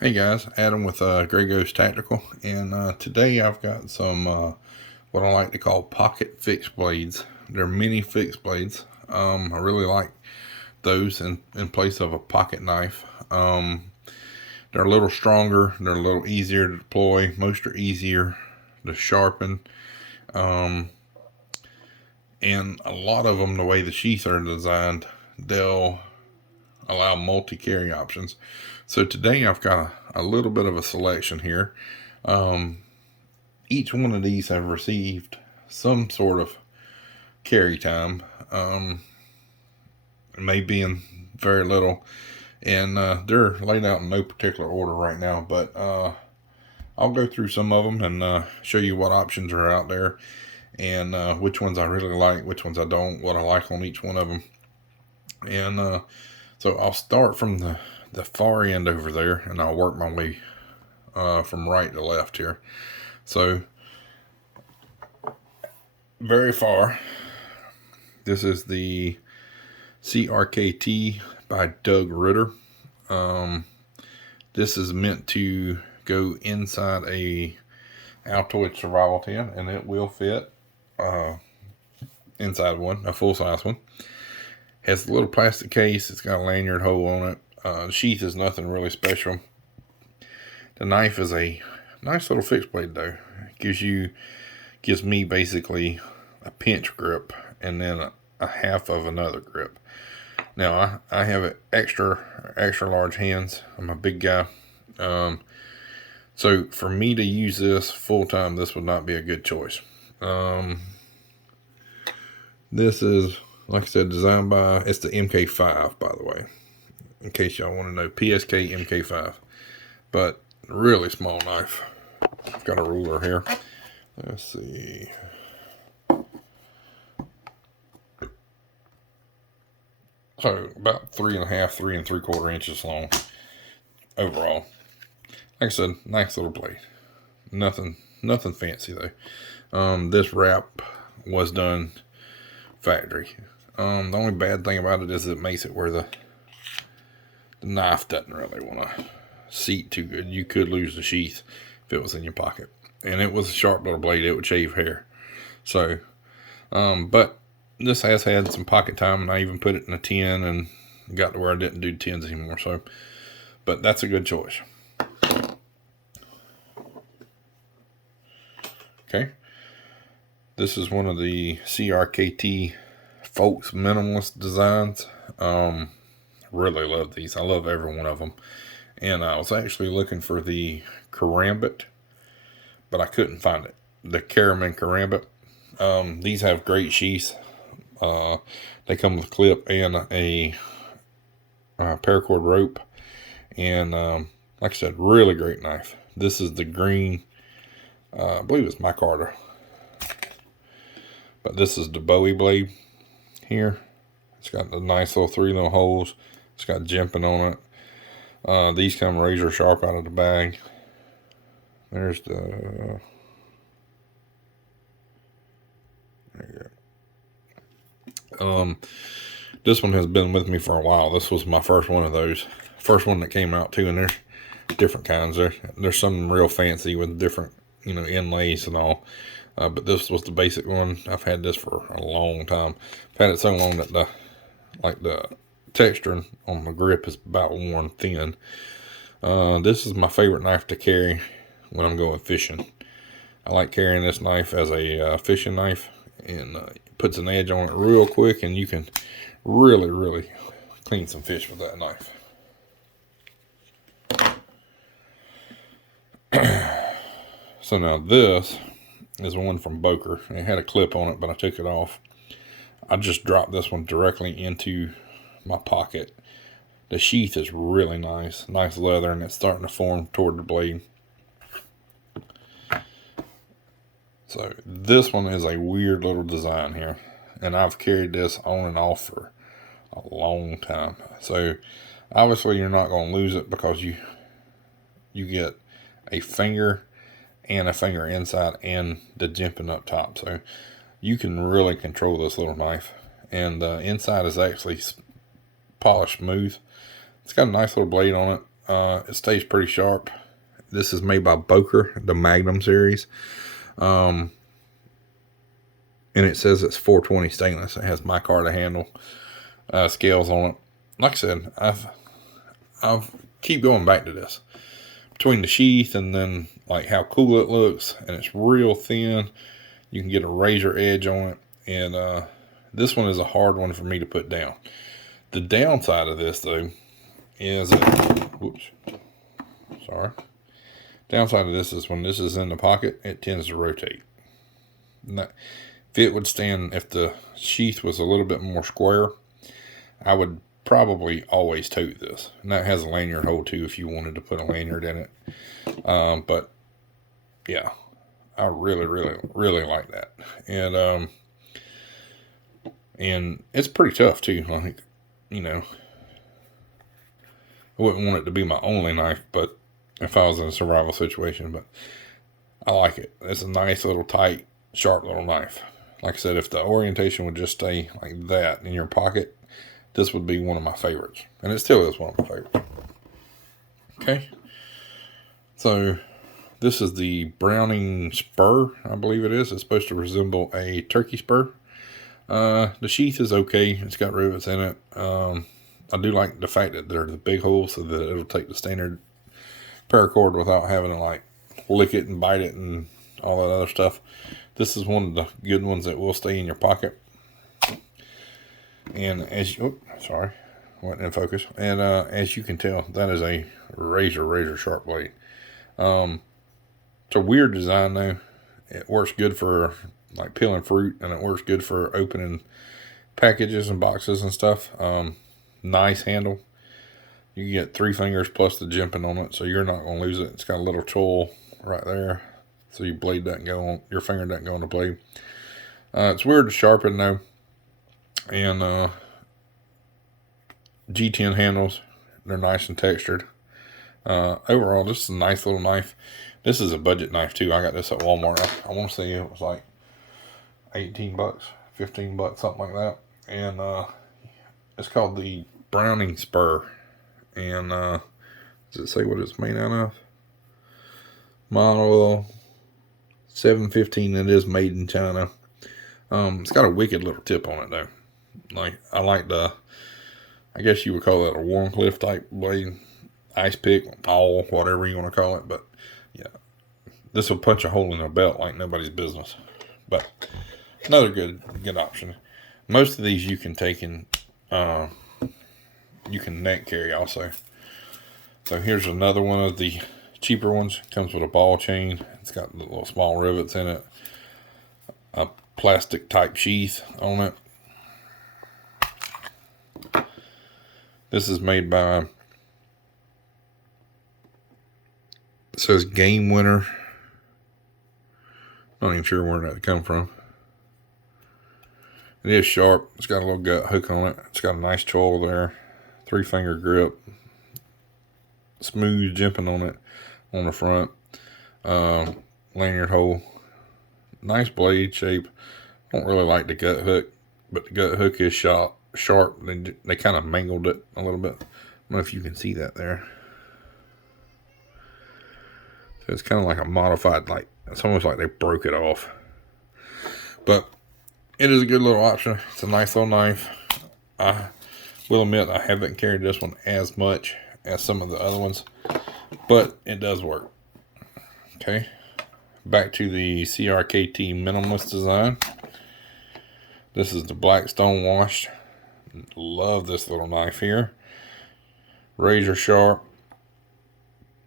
Hey guys, Adam with Grey Ghost Tactical, and today I've got some what I like to call pocket fixed blades. They're mini fixed blades. I really like those in place of a pocket knife. They're a little stronger, they're a little easier to deploy, most are easier to sharpen, um, and a lot of them, the way the sheaths are designed, they'll allow multi-carry options. So today I've got a little bit of a selection here. Each one of these have received some sort of carry time. It may be in very little, and they're laid out in no particular order right now, but I'll go through some of them and show you what options are out there, and which ones I really like, which ones I don't, what I like on each one of them. And so I'll start from the far end over there, and I'll work my way from right to left here. So very far, this is the CRKT by Doug Ritter. This is meant to go inside a Altoid survival tent, and it will fit inside one, a full-size one. Has a little plastic case. It's got a lanyard hole on it. The sheath is nothing really special. The knife is a nice little fixed blade though. It gives me basically a pinch grip and then a half of another grip. Now I have extra large hands. I'm a big guy. So for me to use this full time, this would not be a good choice. This is, like I said, designed by, it's the MK5, by the way, in case y'all want to know, PSK MK5, but really small knife. I've got a ruler here. Let's see. So about 3.5, 3 3/4 inches long overall. Like I said, nice little blade. Nothing fancy though. This wrap was done factory. The only bad thing about it is it makes it where the knife doesn't really want to seat too good. You could lose the sheath if it was in your pocket. And it was a sharp little blade. It would shave hair. So, but this has had some pocket time, and I even put it in a tin and got to where I didn't do tins anymore. So, but that's a good choice. Okay. This is one of the CRKT Folks Minimalist designs. Really love these. I love every one of them. And I was actually looking for the Karambit, but I couldn't find it. The Karaman Karambit. These have great sheaths. They come with a clip and a paracord rope. And like I said, really great knife. This is the green, I believe it's micarta. But this is the Bowie blade here. It's got the nice little 3 little holes. It's got jimping on it. These come razor sharp out of the bag. There's the... There you go. This one has been with me for a while. This was my first one of those. First one that came out too, and there's different kinds. There's some real fancy with different, inlays and all. But this was the basic one. I've had this for a long time. I've had it so long that the texture on the grip is about worn thin. This is my favorite knife to carry when I'm going fishing. I like carrying this knife as a fishing knife, and it puts an edge on it real quick, and you can really clean some fish with that knife. So now this is one from Boker. It had a clip on it, but I took it off. I just dropped this one directly into my pocket. The sheath is really nice leather, and it's starting to form toward the blade. So this one is a weird little design here, and I've carried this on and off for a long time. So obviously you're not going to lose it, because you get a finger and a finger inside and the jimping up top. So you can really control this little knife. And the inside is actually polished smooth. It's got a nice little blade on it. It stays pretty sharp. This is made by Boker, the Magnum Series. And it says it's 420 stainless. It has micarta handle scales on it. Like I said, I've keep going back to this. Between the sheath and then like how cool it looks, and it's real thin. You can get a razor edge on it, and this one is a hard one for me to put down. The downside of this though is, downside of this is when this is in the pocket, it tends to rotate. If the sheath was a little bit more square, I would probably always tote this. And that has a lanyard hole too if you wanted to put a lanyard in it. But yeah, I really, really, really like that. And it's pretty tough too. Like, you know, I wouldn't want it to be my only knife, but if I was in a survival situation, but I like it. It's a nice little tight, sharp little knife. Like I said, if the orientation would just stay like that in your pocket, this would be one of my favorites. And it still is one of my favorites. Okay. So, this is the Browning Spur, I believe it is. It's supposed to resemble a turkey spur. The sheath is okay. It's got rivets in it. I do like the fact that they're the big holes so that it'll take the standard paracord without having to like lick it and bite it and all that other stuff. This is one of the good ones that will stay in your pocket. And as you, wasn't in focus. And as you can tell, that is a razor sharp blade. It's a weird design though. It works good for like peeling fruit, and it works good for opening packages and boxes and stuff. Nice handle. You get 3 fingers plus the jimping on it, so you're not going to lose it. It's got a little tool right there, so your blade doesn't go on, your finger doesn't go on the blade. It's weird to sharpen though. And G10 handles, they're nice and textured. Overall, this is a nice little knife. This is a budget knife too. I got this at Walmart. I want to say it was like $18, $15, something like that. And it's called the Browning Spur. And does it say what it's made out of? Model 715. It is made in China. It's got a wicked little tip on it though. Like, I like I guess you would call that a Warncliffe type blade, ice pick, awl, whatever you want to call it. But yeah, this will punch a hole in a belt like nobody's business. But another good option. Most of these you can take in, you can neck carry also. So here's another one of the cheaper ones. Comes with a ball chain. It's got little small rivets in it. A plastic type sheath on it. This is made by, it says Game Winner. Not even sure where that come from. It is sharp. It's got a little gut hook on it. It's got a nice choil there. 3-finger grip. Smooth jimping on it on the front. Lanyard hole. Nice blade shape. I don't really like the gut hook, but the gut hook is sharp. They kind of mangled it a little bit. I don't know if you can see that there. So it's kind of like a modified, like, it's almost like they broke it off. But it is a good little option. It's a nice little knife. I will admit I haven't carried this one as much as some of the other ones, but it does work. Okay, back to the CRKT minimalist design. This is the black stone washed. Love this little knife here. Razor sharp.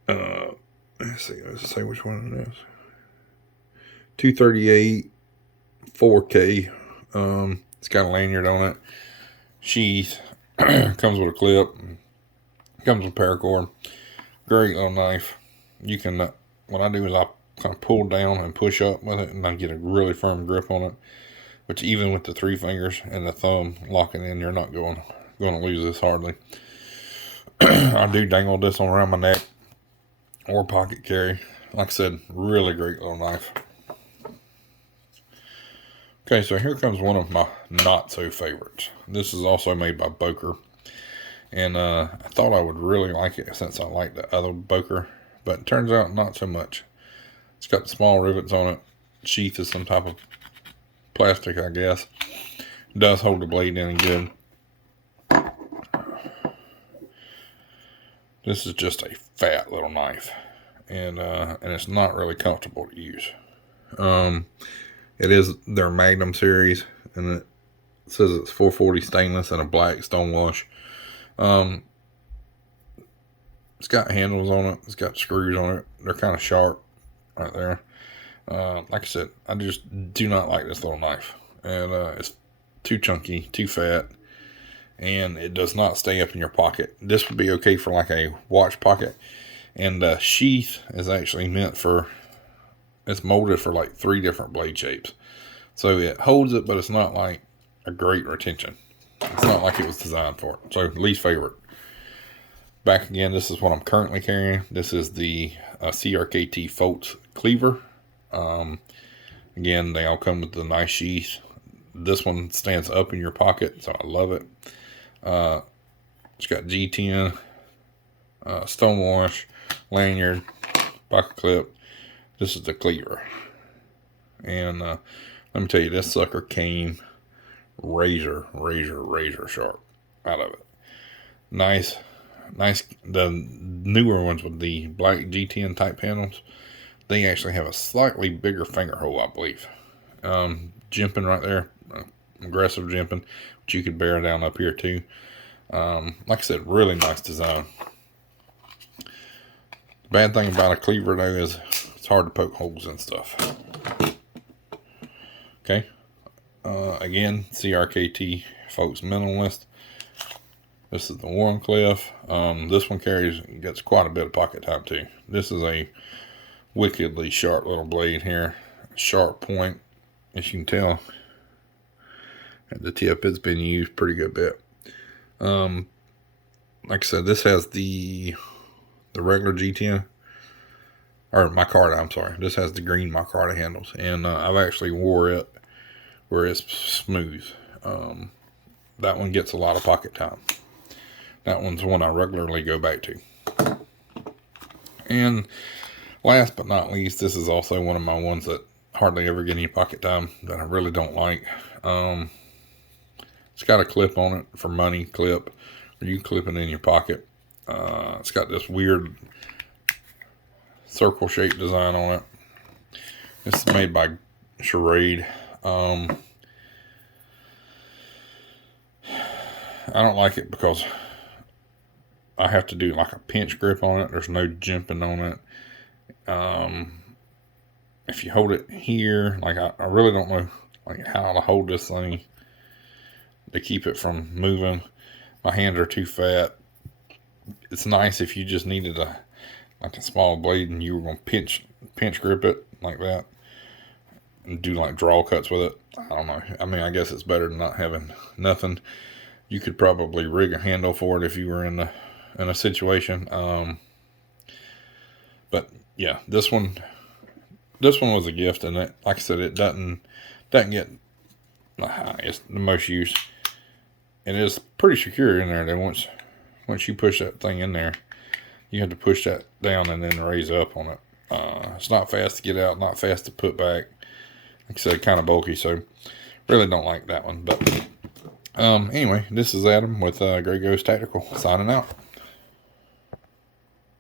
Let's see which one it is. 238 4K. It's got a lanyard on it. Sheath. Comes with a clip. Comes with paracord. Great little knife. You can, what I do is I kind of pull down and push up with it, and I get a really firm grip on it. Which even with the 3 fingers and the thumb locking in, you're not going to lose this hardly. I do dangle this on around my neck or pocket carry. Like I said, really great little knife. Okay, so here comes one of my not so favorites. This is also made by Boker. And I thought I would really like it since I like the other Boker, but it turns out not so much. It's got the small rivets on it. Sheath is some type of plastic, I guess. It does hold the blade in good. This is just a fat little knife, and it's not really comfortable to use. It is their Magnum Series, and it says it's 440 stainless and a black stonewash. It's got handles on it. It's got screws on it. They're kind of sharp right there. Like I said, I just do not like this little knife, and it's too chunky, too fat, and it does not stay up in your pocket. This would be okay for like a watch pocket, and the sheath is actually meant for, it's molded for like 3 different blade shapes. So it holds it, but it's not like a great retention. It's not like it was designed for it. So least favorite. Back again, this is what I'm currently carrying. This is the CRKT Foltz Cleaver. Again, they all come with the nice sheath. This one stands up in your pocket, so I love it. It's got G10, stonewash, lanyard, pocket clip. This is the Cleaver. And let me tell you, this sucker came razor sharp out of it. Nice. The newer ones with the black G10 type handles, they actually have a slightly bigger finger hole, I believe. Jimping right there, aggressive jimping, which you could bear down up here too. Like I said, really nice design. The bad thing about a Cleaver though is it's hard to poke holes and stuff. Okay. Again, CRKT Foltz Minimalist. This is the Warncliffe. This one gets quite a bit of pocket time too. This is a wickedly sharp little blade here. Sharp point, as you can tell. At the tip, it's been used pretty good bit. Like I said, this has the regular G10. Or micarta, I'm sorry. This has the green micarta handles. And I've actually wore it where it's smooth. That one gets a lot of pocket time. That one's one I regularly go back to. And last but not least, this is also one of my ones that hardly ever get any pocket time that I really don't like. It's got a clip on it for money clip, or you clip it in your pocket. It's got this weird circle shaped design on it. This is made by Charade. I don't like it because I have to do like a pinch grip on it. There's no jimping on it. If you hold it here, like I really don't know like how to hold this thing to keep it from moving. My hands are too fat. It's nice if you just needed like a small blade and you were going to pinch grip it like that and do like draw cuts with it. I don't know. I mean, I guess it's better than not having nothing. You could probably rig a handle for it if you were in a situation. But yeah, this one was a gift, and it, like I said, it doesn't get the highest, the most use. It is pretty secure in there. Then once you push that thing in there, you have to push that down and then raise up on it. It's not fast to get out, not fast to put back. Like I said, kind of bulky, so really don't like that one. But anyway, this is Adam with Grey Ghost Tactical signing out.